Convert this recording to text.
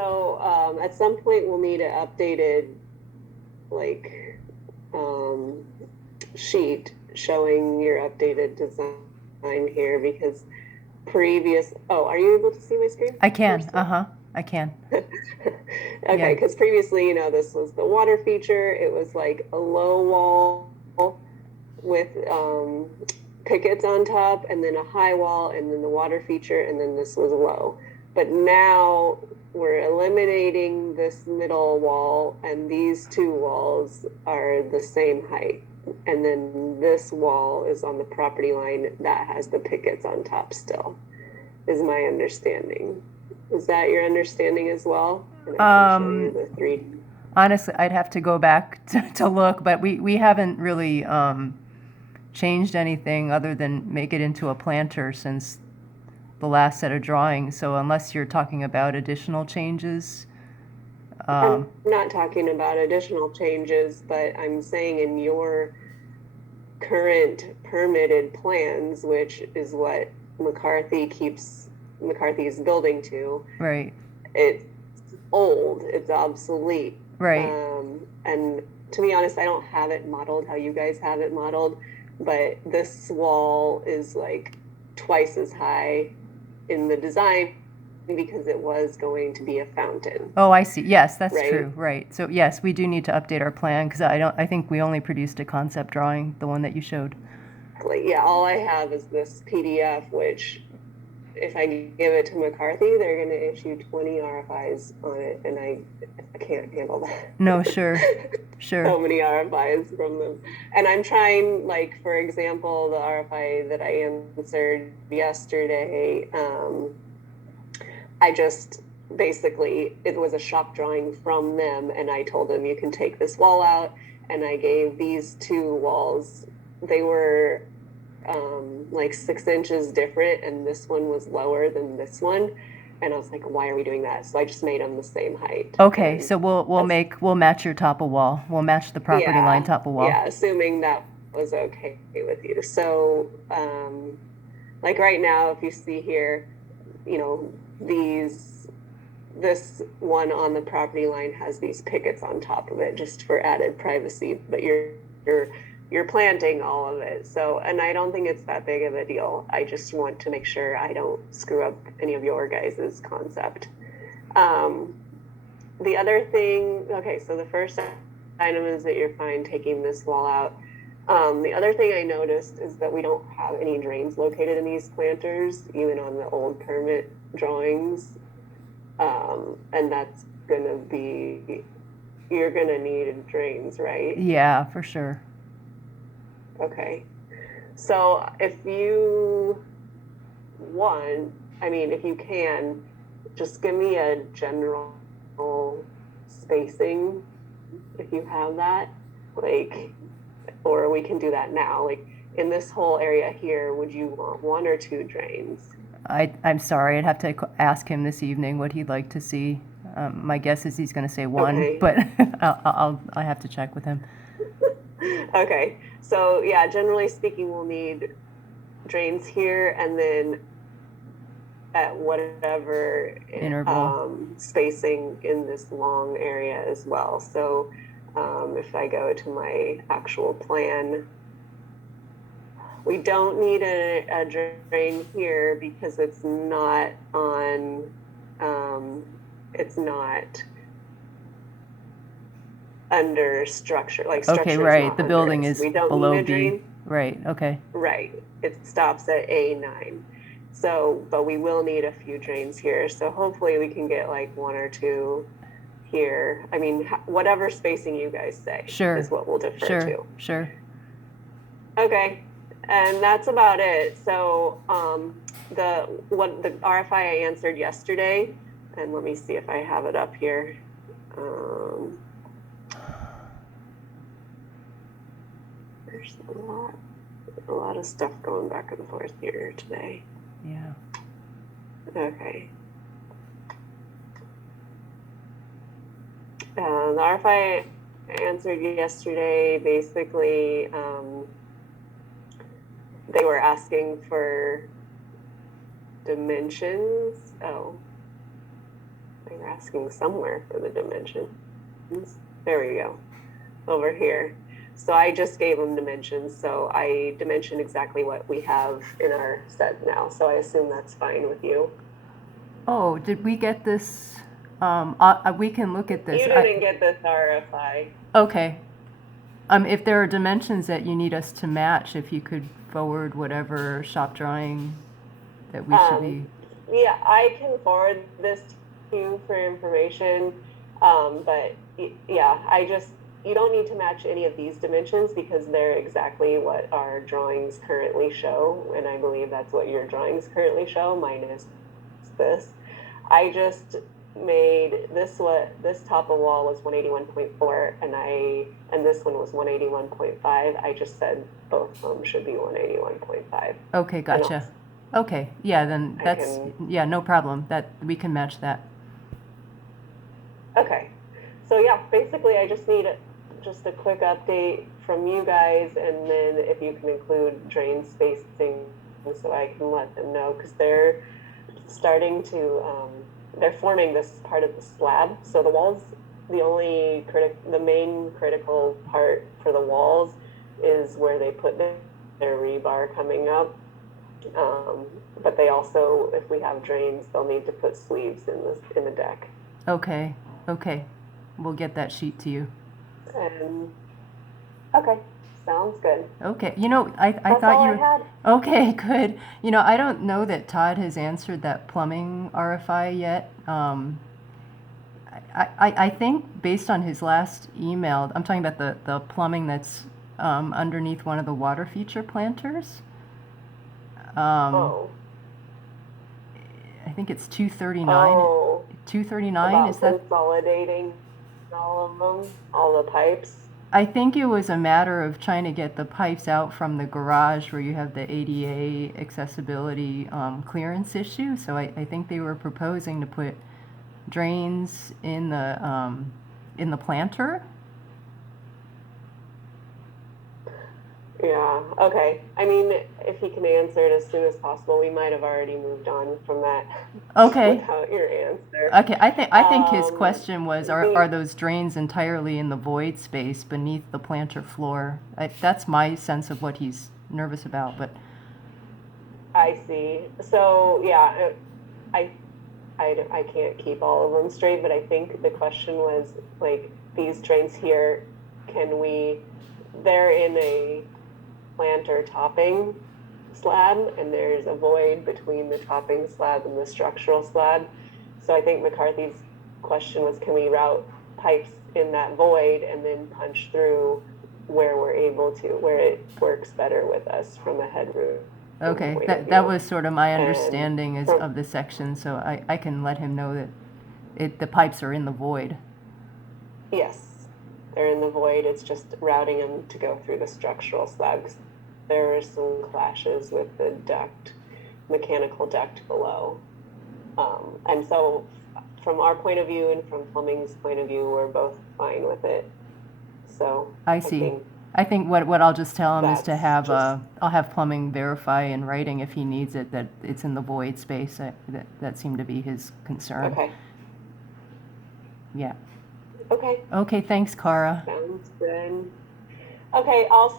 So, at some point we'll need an updated, like, um, sheet showing your updated design here because are you able to see my screen I can. first? I can. Okay, Yeah. because previously, this was the water feature. It was like a low wall with pickets on top, and then a high wall, and then the water feature, and then this was low. But now we're eliminating this middle wall, and these two walls are the same height. And then this wall is on the property line that has the pickets on top still, is my understanding. Is that your understanding as well? And I can show you Um, the three. Honestly, I'd have to go back to look, but we haven't really changed anything other than make it into a planter since the last set of drawings. So unless you're talking about additional changes, I'm um, not talking about additional changes, but I'm saying in your current permitted plans, which is what McCarthy is building to, right, it's old, it's obsolete. right. And to be honest, I don't have it modeled how you guys have it modeled, but this wall is like twice as high in the design because it was going to be a fountain, Oh, I see. Yes, that's right? true. Right. So yes, we do need to update our plan because I think we only produced a concept drawing, the one that you showed. Like, yeah, all I have is this PDF, which if I give it to McCarthy, they're going to issue 20 RFIs on it, and I can't handle that. No, sure, So sure. many RFIs from them. And I'm trying, like, for example, the RFI that I answered yesterday, I just basically, it was a shop drawing from them, and I told them you can take this wall out, and I gave these two walls, they were like 6 inches different, and this one was lower than this one. And I was like, why are we doing that? So I just made them the same height. Okay, And so that's, we'll match your top of wall. We'll match the property line yeah, top of wall. yeah, assuming that was okay with you. So, like right now, if you see here, you know, this one on the property line has these pickets on top of it just for added privacy, but you're you're planting all of it. So, and I don't think it's that big of a deal. I just want to make sure I don't screw up any of your guys's concept. Um, the other thing, okay, so the first item is that you're fine taking this wall out. The other thing I noticed is that we don't have any drains located in these planters, even on the old permit drawings. And that's gonna be, you're gonna need drains, right? Yeah, for sure. Okay. So if you want, I mean, if you can, just give me a general spacing if you have that, like, or we can do that now. Like in this whole area here, would you want one or two drains? I'm sorry. I'd have to ask him this evening what he'd like to see. My guess is he's going to say one, Okay. but I have to check with him. Okay. So yeah, generally speaking, we'll need drains here and then at whatever Interval. spacing in this long area as well. So if I go to my actual plan, we don't need a drain here because it's not on, it's not under structure, like Okay, structure is right. not The under building it. So is we don't need below a B. drain. Right. Okay. Right. It stops at A9. So, but we will need a few drains here. So hopefully we can get like one or two here. I mean, whatever spacing you guys say Sure. is what we'll defer Sure. to. Sure. Okay. And that's about it. So, the RFI I answered yesterday, and let me see if I have it up here. There's a lot of stuff going back and forth here today. Yeah. Okay. The RFI answered yesterday, basically, they were asking for dimensions. Oh, They were asking somewhere for the dimensions. There we go. Over here. So I just gave them dimensions. So I dimensioned exactly what we have in our set now. So I assume that's fine with you. Oh, did we get this? We can look at this. You didn't get this RFI. Okay. If there are dimensions that you need us to match, if you could forward whatever shop drawing that we should be. Yeah, I can forward this to you for information. But yeah, you don't need to match any of these dimensions because they're exactly what our drawings currently show. And I believe that's what your drawings currently show, minus this. I just made this top of wall was 181.4 and this one was 181.5. I just said both of them should be 181.5. Okay, gotcha. Okay, yeah, then yeah, no problem. That we can match that. Okay. So yeah, basically I just need just a quick update from you guys, and then if you can include drain spacing so I can let them know, because they're starting to they're forming this part of the slab. So the walls, the main critical part for the walls is where they put their rebar coming up. But they also, if we have drains, they'll need to put sleeves in the deck. Okay, okay. We'll get that sheet to you. Okay, sounds good. Okay, you know, I That's thought all you I had. Okay, good. You know, I don't know that Todd has answered that plumbing RFI yet. I think based on his last email, I'm talking about the plumbing that's underneath one of the water feature planters. Oh, I think it's 239. oh, 239, about is that? consolidating all of them, all the pipes. I think it was a matter of trying to get the pipes out from the garage where you have the ADA accessibility clearance issue. So I think they were proposing to put drains in the planter. Yeah, okay. I mean, if he can answer it as soon as possible, we might have already moved on from that Okay. without your answer. Okay, I think his question was, are the- those drains entirely in the void space beneath the planter floor? That's my sense of what he's nervous about, but I see. So yeah, I can't keep all of them straight, but I think the question was like these drains here, they're in a planter topping slab and there's a void between the topping slab and the structural slab. So I think McCarthy's question was, can we route pipes in that void and then punch through where we're able to, where it works better with us from a headroom okay, point of that view. was sort of my understanding of the section, so I can let him know that the pipes are in the void. Yes, they're in the void. It's just routing them to go through the structural slabs. There were some clashes with the mechanical duct below. And so from our point of view and from plumbing's point of view, we're both fine with it. So I see. I think what I'll just tell him is to that's have just- I'll have plumbing verify in writing if he needs it that it's in the void space. That seemed to be his concern. Okay. Yeah. Okay. Okay, thanks, Cara. Sounds good. Okay, I'll send